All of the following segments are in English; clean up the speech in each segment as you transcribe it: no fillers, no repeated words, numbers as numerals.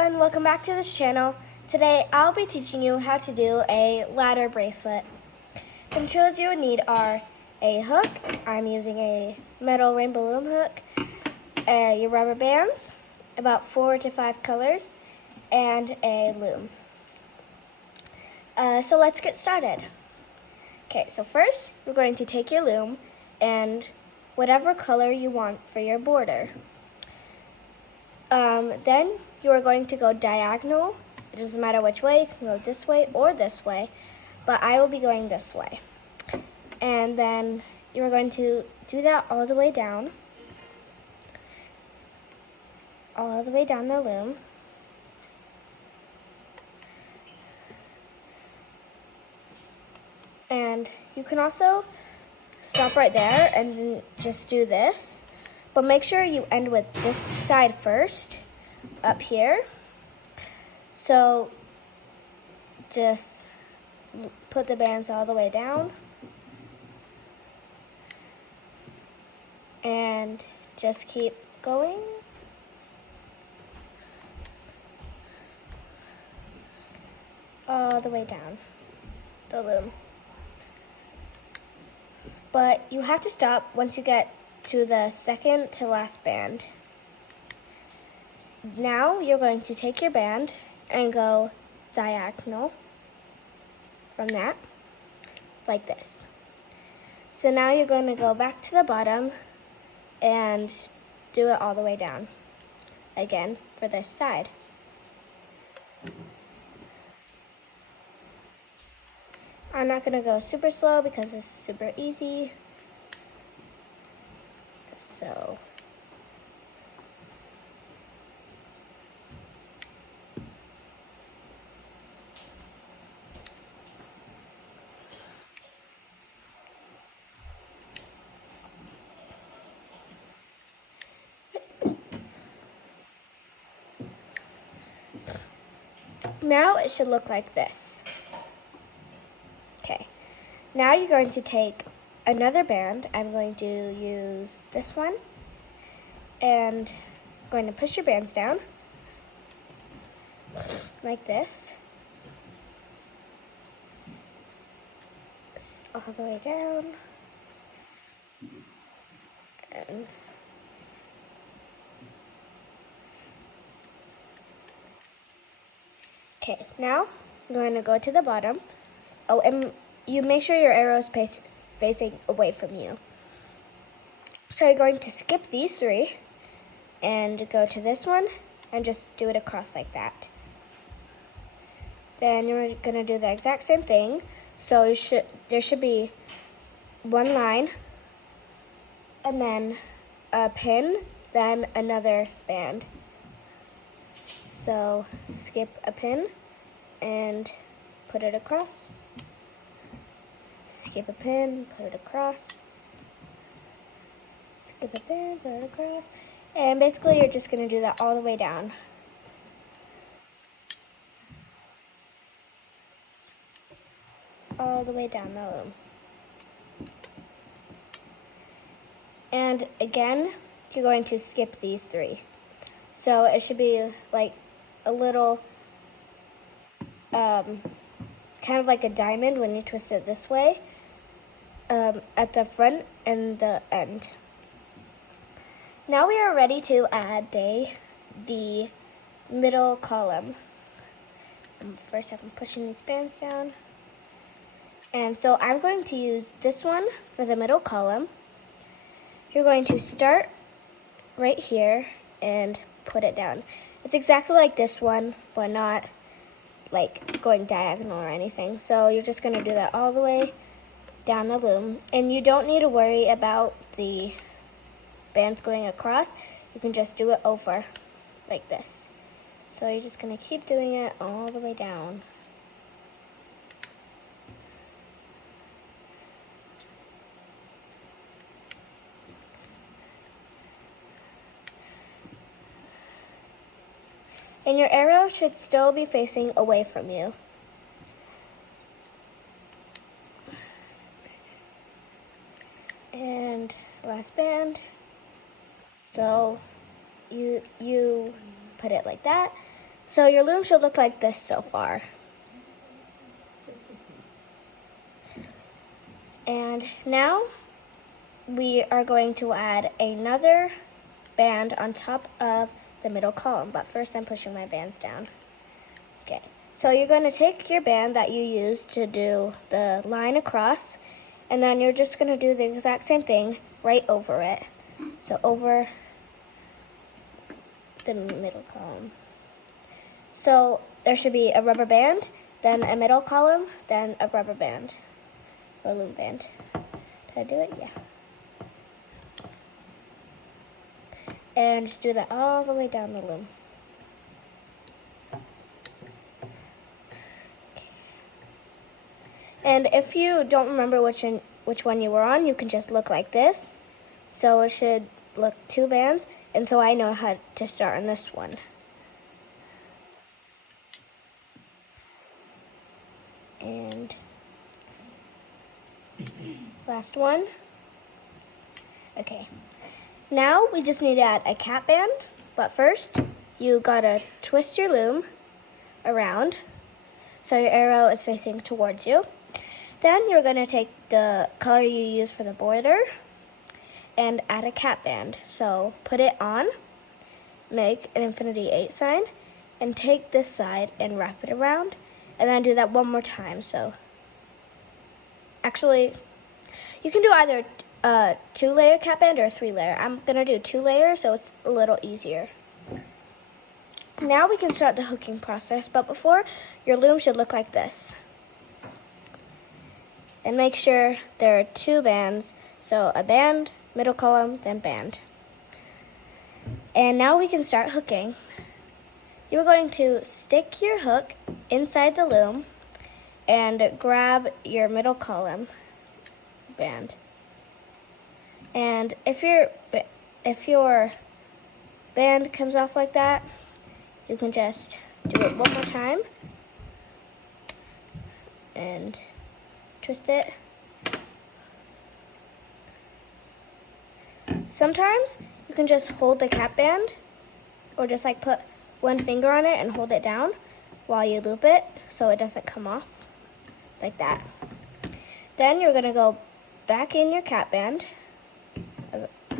everyone, welcome back to this channel. Today I'll be teaching you how to do a ladder bracelet. The materials you would need are a hook, I'm using a metal rainbow loom hook, your rubber bands, about 4 to 5 colors, and a loom. So let's get started. Okay, so first we're going to take your loom and whatever color you want for your border. Then you are going to go diagonal. It doesn't matter which way, you can go this way or this way, but I will be going this way. And then you are going to do that all the way down the loom. And you can also stop right there and then just do this, but make sure you end with this side first, up here. So just put the bands all the way down and just keep going. All the way down the loom. But you have to stop once you get to the second to last band. Now you're going to take your band and go diagonal from that, like this. So now you're going to go back to the bottom and do it all the way down again for this side. I'm not going to go super slow because this is super easy. So now it should look like this. Okay, now you're going to take another band. I'm going to use this one and I'm going to push your bands down like this, all the way down, and okay, now I'm going to go to the bottom. Oh, and you make sure your arrow is facing away from you. So you're going to skip these three and go to this one and just do it across like that. Then you're going to do the exact same thing. So there should be one line and then a pin, then another band. So skip a pin and put it across. Skip a pin, put it across. Skip a pin, put it across. And basically you're just going to do that all the way down. All the way down the loom. And again, you're going to skip these three. So it should be like a little, kind of like a diamond when you twist it this way, at the front and the end. Now we are ready to add the middle column. First I'm pushing these bands down. And so I'm going to use this one for the middle column. You're going to start right here and put it down. It's exactly like this one, but not like going diagonal or anything. So you're just going to do that all the way down the loom. And you don't need to worry about the bands going across. You can just do it over like this. So you're just going to keep doing it all the way down. And your arrow should still be facing away from you. And last band. So you put it like that. So your loom should look like this so far. And now we are going to add another band on top of the middle column, but first I'm pushing my bands down. Okay, so you're going to take your band that you used to do the line across, and then you're just going to do the exact same thing right over it. So over the middle column. So there should be a rubber band, then a middle column, then a rubber band, or loom band. Did I do it? Yeah. And just do that all the way down the loom. Okay. And if you don't remember which one you were on, you can just look like this. So it should look 2 bands, and so I know how to start on this one. And last one. Okay. Now we just need to add a cap band, but first you gotta twist your loom around so your arrow is facing towards you. Then you're gonna take the color you use for the border and add a cap band. So put it on, make an infinity 8 sign, and take this side and wrap it around, and then do that one more time. So actually, you can do either a 2-layer cap band or a 3-layer. I'm gonna do 2 layers so it's a little easier. Now we can start the hooking process, but before, your loom should look like this. And make sure there are 2 bands, so a band, middle column, then band. And now we can start hooking. You're going to stick your hook inside the loom and grab your middle column band. And if your band comes off like that, you can just do it one more time and twist it. Sometimes you can just hold the cap band, or just like put one finger on it and hold it down while you loop it so it doesn't come off, like that. Then you're gonna go back in your cap band.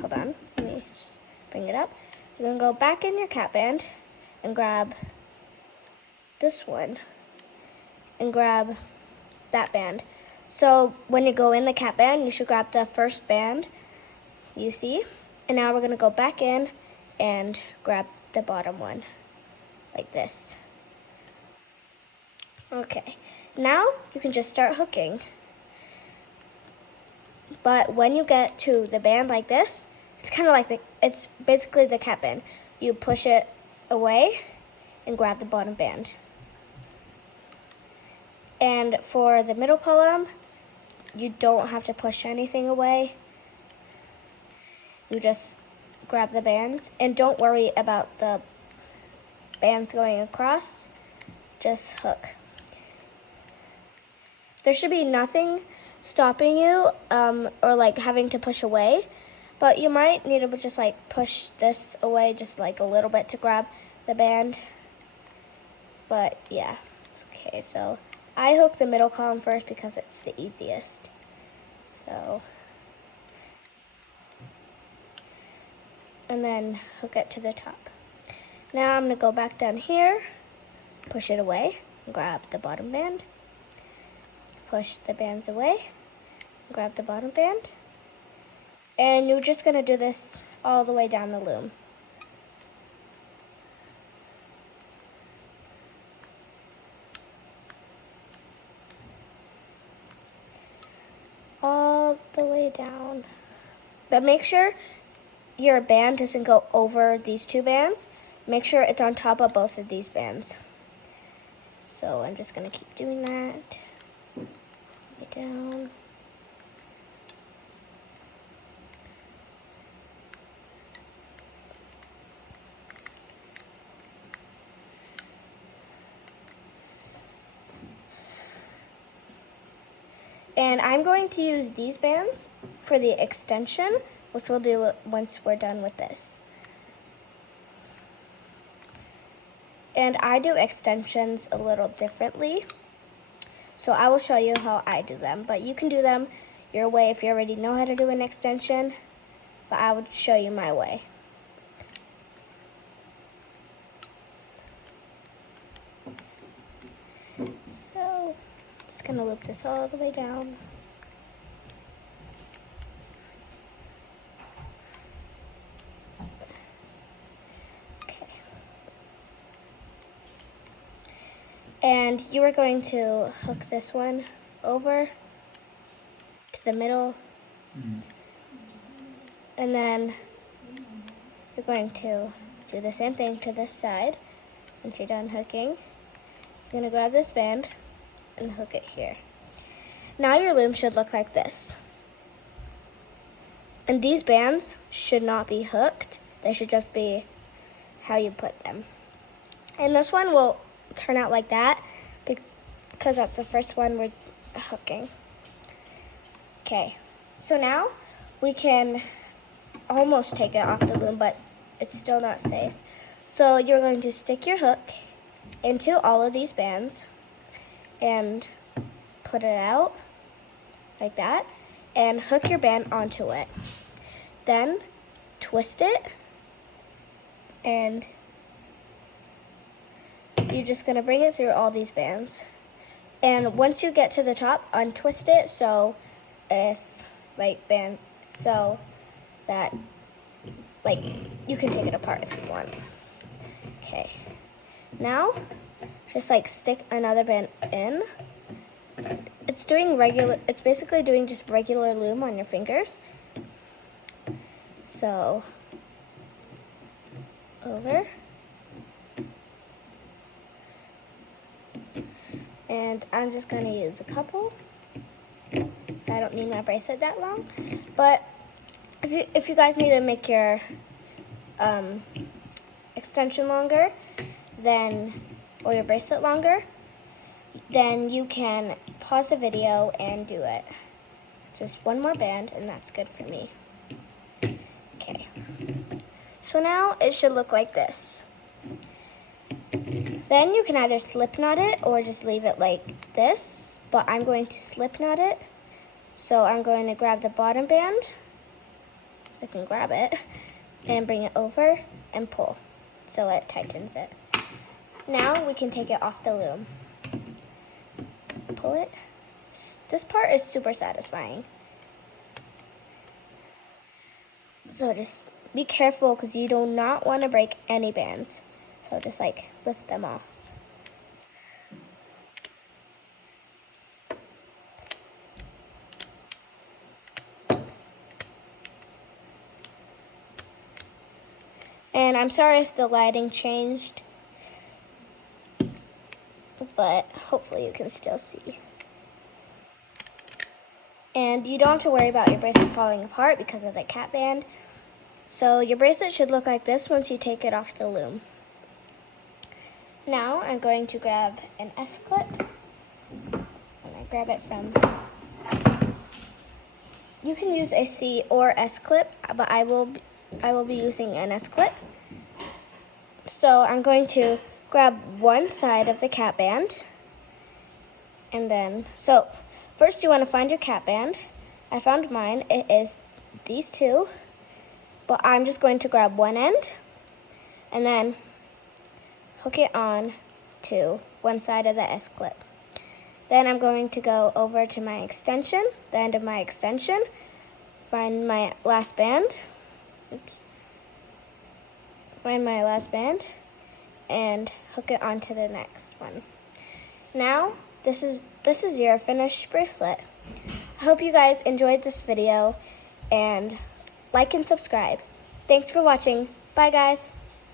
Hold on, let me just bring it up. You're gonna go back in your cap band and grab this one and grab that band. So when you go in the cap band, you should grab the first band you see. And now we're gonna go back in and grab the bottom one, like this. Okay, now you can just start hooking. But when you get to the band like this, it's kind of like it's basically the cap band. You push it away and grab the bottom band. And for the middle column, you don't have to push anything away. You just grab the bands, and don't worry about the bands going across, just hook. There should be nothing stopping you or like having to push away, but you might need to just like push this away just like a little bit to grab the band. But yeah, okay, so I hook the middle column first because it's the easiest. So, and then hook it to the top. Now I'm gonna go back down here, push it away, grab the bottom band, push the bands away, grab the bottom band, and you're just gonna do this all the way down the loom. All the way down. But make sure your band doesn't go over these 2 bands. Make sure it's on top of both of these bands. So I'm just gonna keep doing that. It down. And I'm going to use these bands for the extension, which we'll do once we're done with this. And I do extensions a little differently. So I will show you how I do them, but you can do them your way if you already know how to do an extension, but I would show you my way. So, just gonna loop this all the way down. Okay. And you are going to hook this one over to the middle. And then you're going to do the same thing to this side. Once you're done hooking, you're going to grab this band and hook it here. Now your loom should look like this. And these bands should not be hooked. They should just be how you put them. And this one will turn out like that because that's the first one we're hooking. Okay, so now we can almost take it off the loom, but it's still not safe. So you're going to stick your hook into all of these bands and put it out like that and hook your band onto it. Then twist it, and you're just going to bring it through all these bands. And once you get to the top, untwist it so so that you can take it apart if you want. Okay, now just stick another band in. It's basically doing just regular loom on your fingers. So over. And I'm just going to use a couple, so I don't need my bracelet that long. But if you guys need to make your extension longer, or your bracelet longer, then you can pause the video and do it. Just one more band, and that's good for me. Okay. So now it should look like this. Then you can either slip knot it or just leave it like this, but I'm going to slip knot it. So I'm going to grab the bottom band, I can grab it, and bring it over and pull so it tightens it. Now we can take it off the loom. Pull it. This part is super satisfying. So just be careful because you do not want to break any bands. So just lift them off. And I'm sorry if the lighting changed, but hopefully you can still see. And you don't have to worry about your bracelet falling apart because of the cat band. So your bracelet should look like this once you take it off the loom. Now I'm going to grab an S-clip, and I grab it from, you can use a C or S-clip, but I will be using an S-clip. So I'm going to grab one side of the cat band, and then, so first you want to find your cat band. I found mine, it is these two, but I'm just going to grab one end, and then hook it on to one side of the S-clip. Then I'm going to go over to my extension, the end of my extension, find my last band, find my last band, and hook it onto the next one. Now, this is your finished bracelet. I hope you guys enjoyed this video, and like and subscribe. Thanks for watching. Bye, guys.